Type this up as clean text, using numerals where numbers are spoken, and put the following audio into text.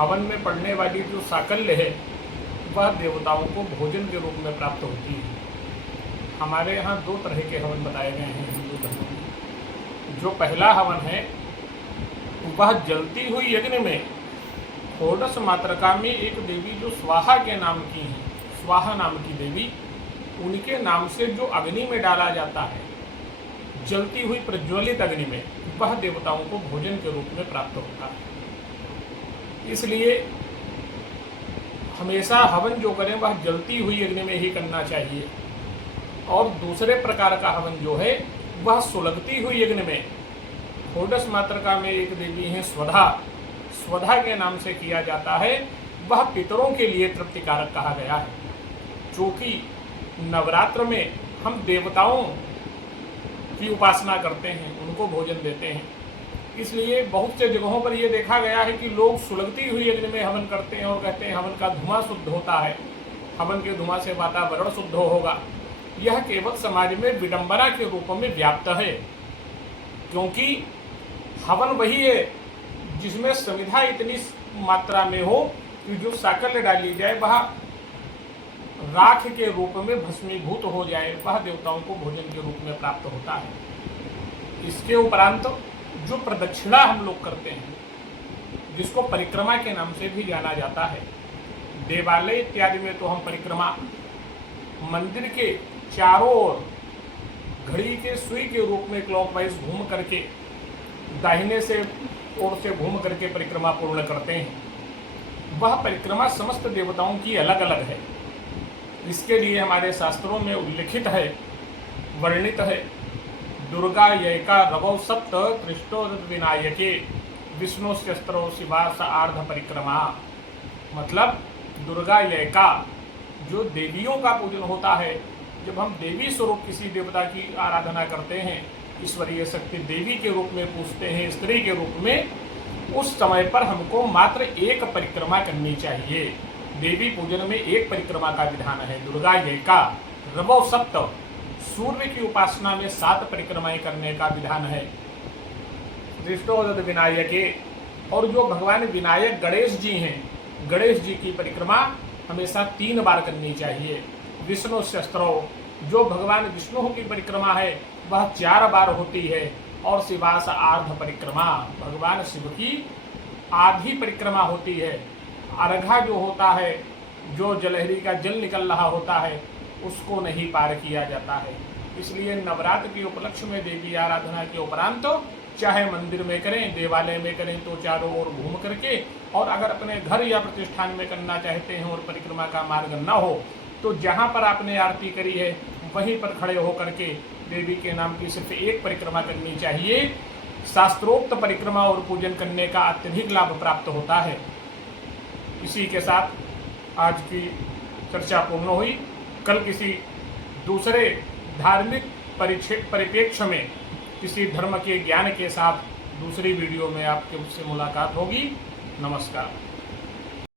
हवन में पड़ने वाली जो साकल्य है वह देवताओं को भोजन के रूप में प्राप्त होती है। हमारे यहाँ दो तरह के हवन बताए गए हैं हिंदू धर्म में। जो पहला हवन है वह जलती हुई यज्ञ में षोडश मातृका में एक देवी जो स्वाहा के नाम की हैं, स्वाहा नाम की देवी, उनके नाम से जो अग्नि में डाला जाता है, जलती हुई प्रज्वलित अग्नि में, वह देवताओं को भोजन के रूप में प्राप्त होता है। इसलिए हमेशा हवन जो करें वह जलती हुई अग्नि में ही करना चाहिए। और दूसरे प्रकार का हवन जो है वह सुलगती हुई अग्नि में, षोडश मातृका में एक देवी हैं स्वधा, स्वधा के नाम से किया जाता है। वह पितरों के लिए तृप्तिकारक कहा गया है। चूँकि नवरात्र में हम देवताओं की उपासना करते हैं, उनको भोजन देते हैं, इसलिए बहुत से जगहों पर यह देखा गया है कि लोग सुलगती हुई अग्नि में हवन करते हैं और कहते हैं हवन का धुआं शुद्ध होता है, हवन के धुआं से वातावरण शुद्ध होगा। यह केवल समाज में विडंबना के रूप में व्याप्त है, क्योंकि हवन वही है जिसमें समिधा इतनी मात्रा में हो कि जो साकल्य डाली जाए वह राख के रूप में भस्मीभूत हो जाए, वह देवताओं को भोजन के रूप में प्राप्त होता है। इसके उपरांत जो प्रदक्षिणा हम लोग करते हैं, जिसको परिक्रमा के नाम से भी जाना जाता है, देवालय इत्यादि में तो हम परिक्रमा मंदिर के चारों ओर घड़ी के सुई के रूप में क्लॉकवाइज घूम करके, दाहिने से ओर से घूम करके परिक्रमा पूर्ण करते हैं। वह परिक्रमा समस्त देवताओं की अलग अलग है। इसके लिए हमारे शास्त्रों में उल्लिखित है, वर्णित है, दुर्गा यैका रवौ सप्त त्रिष्टो विनायके विष्णु शस्त्रो शिवास आर्ध परिक्रमा। मतलब दुर्गा यैका जो देवियों का पूजन होता है, जब हम देवी स्वरूप किसी देवता की आराधना करते हैं, ईश्वरीय शक्ति देवी के रूप में पूजते हैं, स्त्री के रूप में, उस समय पर हमको मात्र एक परिक्रमा करनी चाहिए। देवी पूजन में एक परिक्रमा का विधान है। दुर्गा यैका रवौ सप्त, सूर्य की उपासना में 7 परिक्रमाएं करने का विधान है। त्रिष्टोदत विनायके, और जो भगवान विनायक गणेश जी हैं, गणेश जी की परिक्रमा हमेशा 3 बार करनी चाहिए। विष्णु शस्त्रो, जो भगवान विष्णु की परिक्रमा है वह 4 बार होती है। और शिवास आर्ध परिक्रमा, भगवान शिव की आधी परिक्रमा होती है। अर्घा जो होता है, जो जलहरी का जल निकल रहा होता है, उसको नहीं पार किया जाता है। इसलिए नवरात्र के उपलक्ष्य में देवी आराधना के उपरांत तो चाहे मंदिर में करें, देवालय में करें तो चारों ओर घूम करके, और अगर अपने घर या प्रतिष्ठान में करना चाहते हैं और परिक्रमा का मार्ग न हो तो जहाँ पर आपने आरती करी है वहीं पर खड़े होकर के देवी के नाम की सिर्फ एक परिक्रमा करनी चाहिए। शास्त्रोक्त परिक्रमा और पूजन करने का अत्यधिक लाभ प्राप्त होता है। इसी के साथ आज की चर्चा पूर्ण हुई। कल किसी दूसरे धार्मिक परिप्रेक्ष्य में किसी धर्म के ज्ञान के साथ दूसरी वीडियो में आपके मुझसे मुलाकात होगी। नमस्कार।